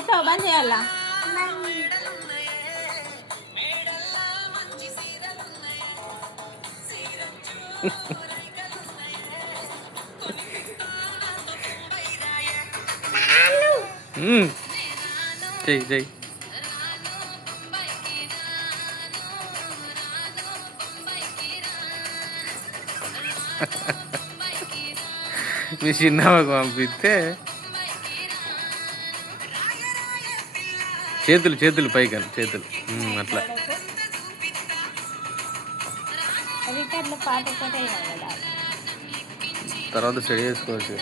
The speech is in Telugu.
చేస్తావు బంద్ చేయాలా చెయ్యి చెయ్యి మీ చిన్నమ్మకు పంపిస్తే చేతులు చేతులు పైకి చేతులు అట్లా పాట తర్వాత స్టడీ చేసుకోవచ్చు.